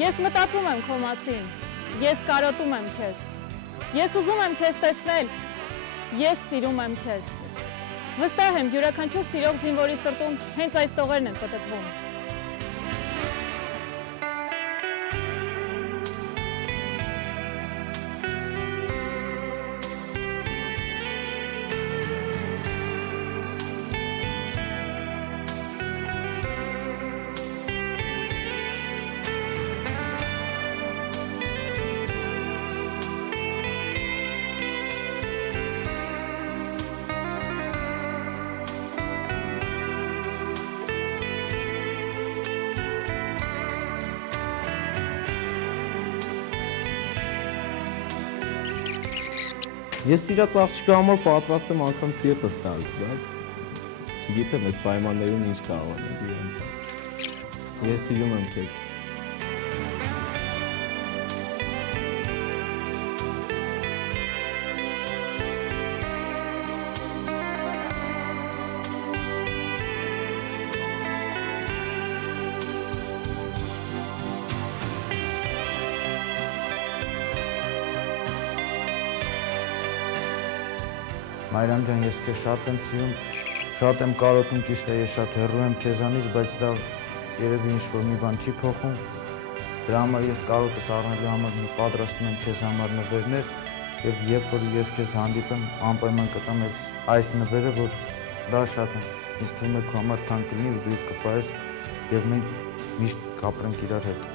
Ես մտածում եմ քո մասին, ես կարոտում եմ քեզ, ես ուզում եմ քեզ տեսնել, ես սիրում եմ քեզ։ Վստահ եմ, յուրաքանչյուր սիրող զինվորի սրտում հենց այս տողերն են պտտվում։ Ես սիրած աղջկա համար պատրաստ եմ անգամ սիրտս տալ, բայց չգիտեմ այս պայմաններում ինչ կարող եմ։ Ես սիրում եմ քեզ։ Մարիամ ջան, ես քեզ շատ եմ սիրում, շատ եմ կարոտում, ճիշտ է, ես շատ հեռու եմ քեզանից, բայց դա երևի ինչ-որ մի բան չի փոխում։ Դրա համար ես կարոտս առնելու համար պատրաստում եմ քեզ համար նվերներ, եւ երբ որ ես քեզ հանդիպեմ, անպայման կտամ այս նվերը, որ դա շատ ինձ թվում է քո համար թանկ կլինի ու դու կպահես եւ մենք միշտ կապրենք իրար հետ։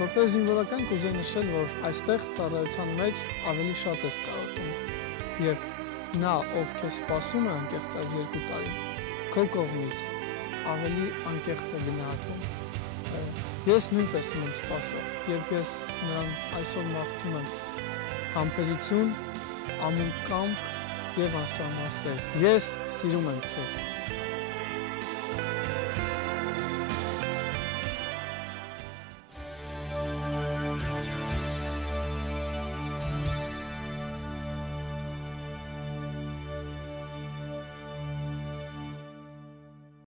Որպես զինվորական կուզեի նշել, որ այստեղ ծառայության մեջ ավելի շատ ես կարոտում եւ նա, ով քեզ սպասում է անկեղծ այս 2 տարի, քո կողմից ավելի անկեղծ է գնահատվում։ Ես նույնպես ունեմ սպասող եւ ես նրան այսօր մաղթում եմ համբերություն, ամուն կամք եւ անսահման սեր։ Ես սիրում եմ քեզ։